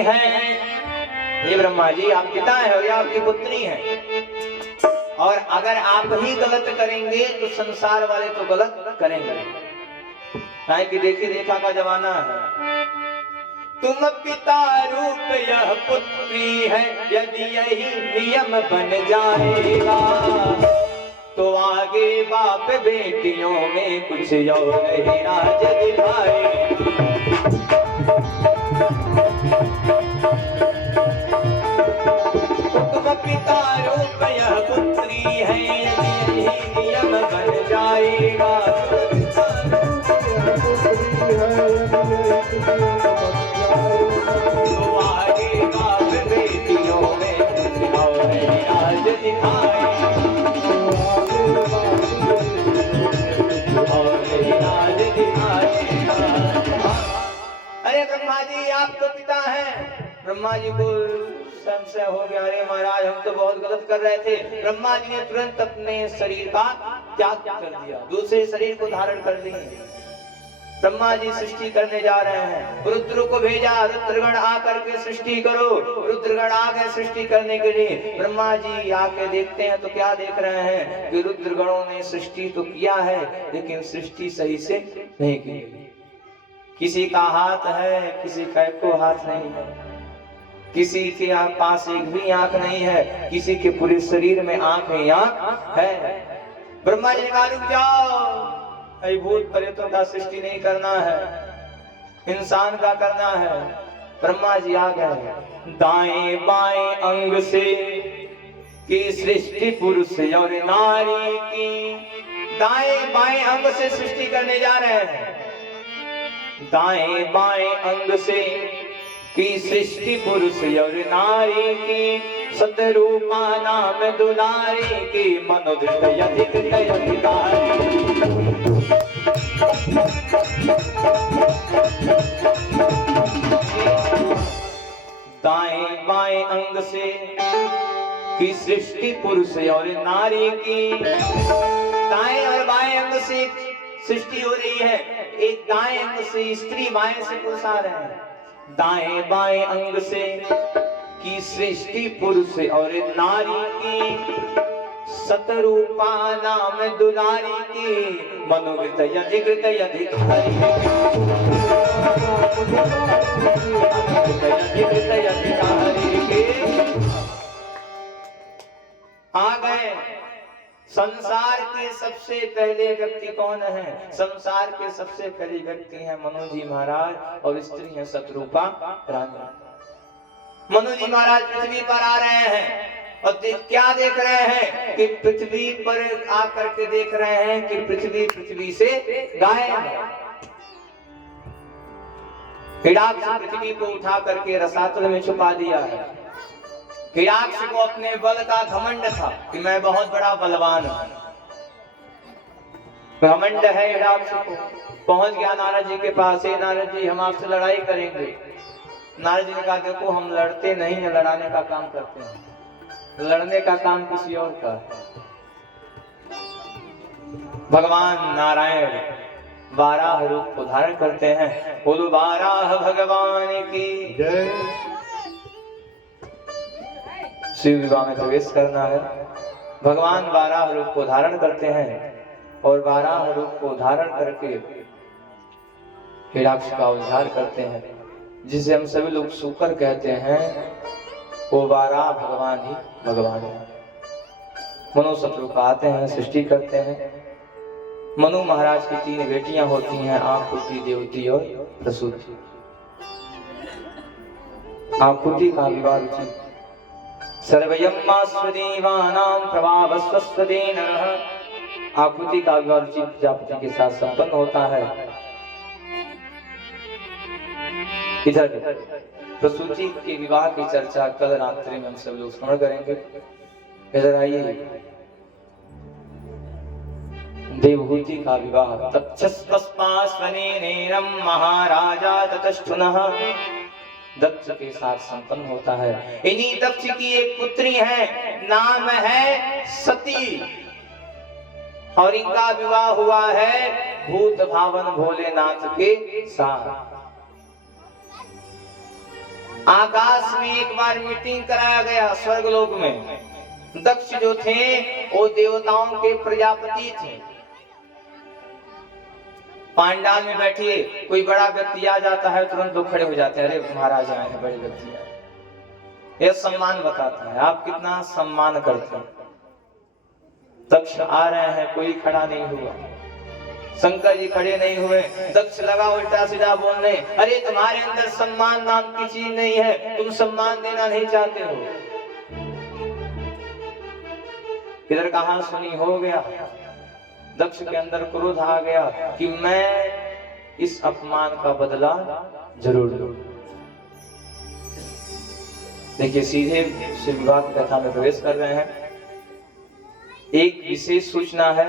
हैं, हे ब्रह्मा जी आप पिता हैं और ये आपकी पुत्री हैं, और अगर आप ही गलत करेंगे तो संसार वाले तो गलत करेंगे। काहे कि देखी देखा का जमाना है। तुम पिता रूप यह पुत्री है, यदि यही नियम बन जाएगा तो आगे बाप बेटियों में कुछ और ही राज दिखाएगा। तुम पिता रूप यह पुत्री है, यदि यही नियम बन जाएगा तो आगे बाप बेटियों में कुछ और ही राज दिखाएगा। अरे ब्रह्मा जी आप तो पिता हैं। ब्रह्मा जी को संशय हो गया, अरे महाराज हम तो बहुत गलत कर रहे थे। ब्रह्मा जी ने तुरंत अपने शरीर का त्याग कर दिया, दूसरे शरीर को धारण कर लिए। ब्रह्मा जी सृष्टि करने जा रहे हैं, रुद्र को भेजा, रुद्रगण आकर के सृष्टि करो। रुद्रगण आ गए सृष्टि करने के लिए। ब्रह्मा जी आके देखते हैं तो क्या देख रहे हैं कि रुद्रगणों ने सृष्टि तो किया है लेकिन सृष्टि सही से नहीं की। किसी का हाथ है, किसी का एको हाथ नहीं है, किसी के पास एक भी आंख नहीं है, किसी के पूरे शरीर में आंख ही आंख है। ब्रह्मा जी ने कहा रुक जाओ, भूत प्रेतों का सृष्टि नहीं करना है, इंसान का करना है। ब्रह्मा जी आ गए, दाएं बाएं अंग से की सृष्टि पुरुष और नारी की। दाएं बाएं अंग से सृष्टि करने जा रहे हैं। दाएं बाएं अंग से की सृष्टि पुरुष और नारी की, सतरूपा नाम दुलारी की, मनोदृत अधिक अधिकारी। दाएं बाएं अंग से की सृष्टि पुरुष और नारी की। दाएं और बाएं अंग से सृष्टि हो रही है, एक दाएं अंग से स्त्री, बाएं से पुरुष आ रहे हैं। दाएं बाएं अंग से की सृष्टि पुरुष और नारी की, सतरूपा नाम दुलारी की, मनोगृत अधिकृत अधिकारी। आ गए। संसार के सबसे पहले व्यक्ति कौन है? संसार के सबसे पहले व्यक्ति हैं मनु जी महाराज और स्त्री है शत्रुपा रानी। मनु जी महाराज पृथ्वी पर आ रहे हैं और क्या देख रहे हैं कि पृथ्वी पर आकर के देख रहे हैं कि पृथ्वी से गायब है। हिडाक्ष पृथ्वी को उठा करके रसातल में छुपा दिया है। हिडाक्ष को अपने बल का घमंड था कि मैं बहुत बड़ा बलवान हूं, घमंड है हिडाक्ष को। पहुंच गया नारद जी के पास, हे नारद जी हम आपसे लड़ाई करेंगे। नारद जी ने कहा देखो हम लड़ते नहीं है, लड़ाने का काम करते हैं, लड़ने का काम किसी और का। भगवान नारायण बारह रूप को धारण करते हैं। बोलो बारह भगवान की जय। शिव विवाह में प्रवेश करना है। भगवान बारह रूप को धारण करते हैं और बारह रूप को धारण करके हिडाक्ष का उद्धार करते हैं, जिसे हम सभी लोग शुकर कहते हैं। वो बारह भगवान ही भगवान है। मनु शत्रुपा आते हैं, सृष्टि करते हैं। मनु महाराज की तीन बेटियां होती हैं, आकृति, देवती और प्रसूति। आकृति का विवाह रुचि सर्वयम्मास्वदेवानां प्रभावस्वस्वदेनः। आकृति का विवाह रुचि प्रजापति के साथ संपन्न होता है। इधर प्रसूति के विवाह की चर्चा कल रात्रि में हम सब लोग स्मरण करेंगे। इधर आइए, देवहूति का विवाह तक्षस्वस्मास्वनेनेरं महाराजा ततष्ठुनः दक्ष के साथ संपन्न होता है। इन्हीं दक्ष की एक पुत्री है, नाम है सती, और इनका विवाह हुआ है भूत भावन भोलेनाथ के साथ। आकाश में एक बार मीटिंग कराया गया स्वर्गलोक में। दक्ष जो थे वो देवताओं के प्रजापति थे। पांडाल में बैठिए, कोई बड़ा व्यक्ति आ जाता है तुरंत लोग खड़े हो जाते हैं, अरे महाराज आए हैं, बड़े व्यक्ति आए। यह सम्मान बताता है आप कितना सम्मान करते हैं। दक्ष आ रहे हैं, कोई खड़ा नहीं हुआ, शंकर जी खड़े नहीं हुए। दक्ष लगा उल्टा सीधा बोलने, अरे तुम्हारे अंदर सम्मान नाम की चीज नहीं है, तुम सम्मान देना नहीं चाहते हो। इधर कहां सुनी हो गया। दक्ष के अंदर क्रोध आ गया कि मैं इस अपमान का बदला जरूर लूं। देखिए सीधे शिव विवाह की कथा में प्रवेश कर रहे हैं। एक विशेष सूचना है,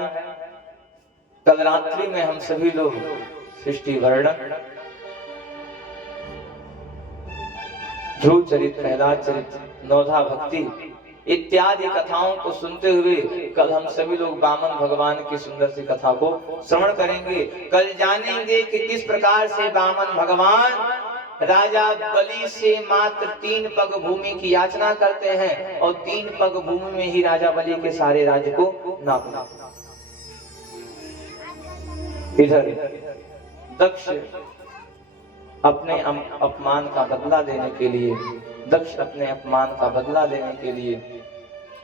कल रात्रि में हम सभी लोग सृष्टि वर्णन, ध्रुव चरित, प्रहलाद चरित, नवधा भक्ति इत्यादि कथाओं को सुनते हुए कल हम सभी लोग वामन भगवान की सुंदर सी कथा को श्रवण करेंगे। कल जानेंगे कि किस प्रकार से वामन भगवान राजा बलि से मात्र 3 पग भूमि की याचना करते हैं और 3 पग भूमि में ही राजा बलि के सारे राज्य को नापना। इधर दक्ष अपने अपमान का बदला देने के लिए, दक्ष अपने अपमान का बदला देने के लिए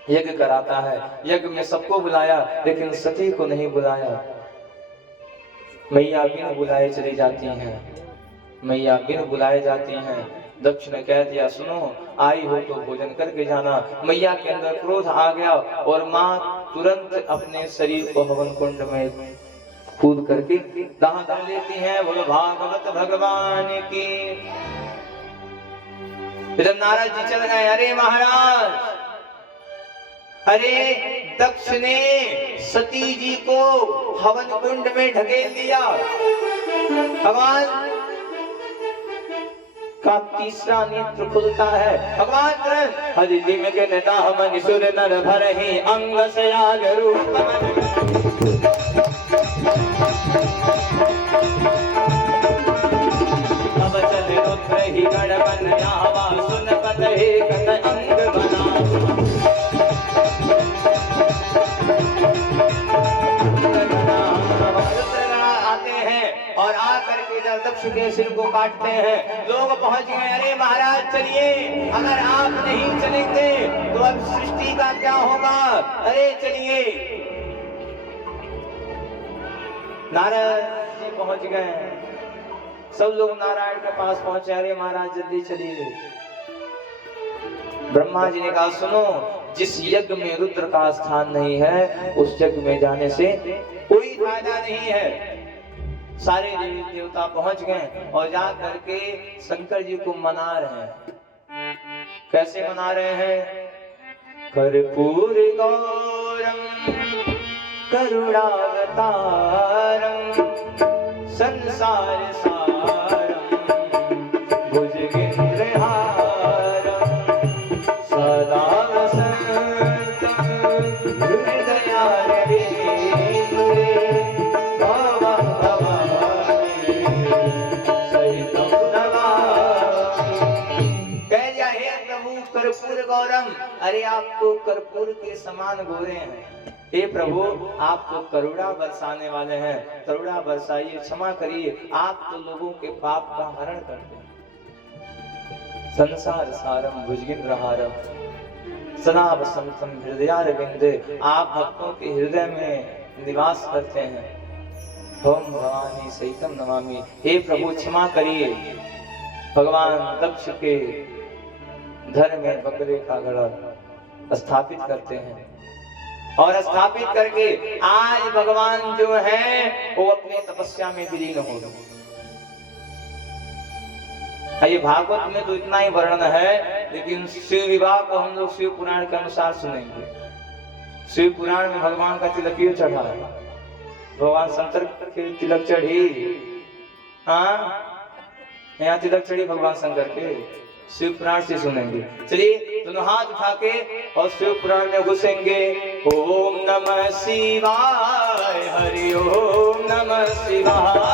यज्ञ कराता है। यज्ञ में सबको बुलाया लेकिन सती को नहीं बुलाया। मैया बिन बुलाए चली जाती हैं, मैया बिन बुलाए जाती हैं। दक्ष ने कह दिया, सुनो आई हो तो भोजन करके जाना। मैया के अंदर क्रोध आ गया और माँ तुरंत अपने शरीर को हवन कुंड में कूद करके दाह कर लेती हैं। बोलो भागवत भगवान की। इधर नारद जी चल गए, अरे महाराज, अरे दक्ष ने सती जी को हवन कुंड में ढकेल दिया। भगवान का तीसरा नेत्र खुलता है। भगवान तुरंत हरि जी में कहने दामन सुर नर भरहि अंग से आग रूप अब चल रुद्र ही गण बन आवा सुन पत हे कत अंग बना। आते हैं और आकर के दक्ष के सिर को काटते हैं। लोग पहुंच गए, अरे महाराज चलिए, अगर आप नहीं चलेंगे तो अब सृष्टि का क्या होगा, अरे चलिए। नारद जी पहुंच गए, सब लोग नारायण के पास पहुंचे, अरे महाराज जल्दी चलिए। ब्रह्मा जी ने कहा, सुनो, जिस यज्ञ में रुद्र का स्थान नहीं है उस यज्ञ में जाने से कोई फायदा नहीं है। सारे देवी देवता पहुंच गए और जा करके शंकर जी को मना रहे हैं। कैसे मना रहे हैं? कर्पूर गौरम करुणावतारम संसार सारम भुजगेंद्रहारम सदा वसंतम हृदयारविंदे भवं भवानी सहितं नमामि। कह दिया, हे प्रभु कर्पूर गौरम, अरे आप तो कर्पूर के समान गोरे हैं। हे प्रभु आप तो करुणा बरसाने वाले हैं, करुणा बरसाइए, क्षमा करिए, आप तो लोगों के पाप का हरण करते हैं। संसार सारम भुजगेंद्रहारम सदा वसंतम हृदयारविंदे, आप भक्तों के हृदय में निवास करते हैं। ओम भवानी सहितम नमामि, हे प्रभु क्षमा करिए। भगवान दक्ष के घर में बकरे का गड़ा स्थापित करते हैं और स्थापित करके आज भगवान जो है वो अपने तपस्या में विलीन हो गए। ये भागवत में तो इतना ही वर्णन है, लेकिन शिव विवाह को हम लोग शिव पुराण के अनुसार सुनेंगे। शिव पुराण में भगवान का तिलक क्यों चढ़ा है? भगवान शंकर के तिलक चढ़ी, हाँ यहाँ तिलक चढ़ी भगवान शंकर के, शिव पुराण से सुनेंगे। चलिए दोनों हाथ उठा के और शिव पुराण में घुसेंगे। ओम नमः शिवाय, हरि ओम नमः शिवाय।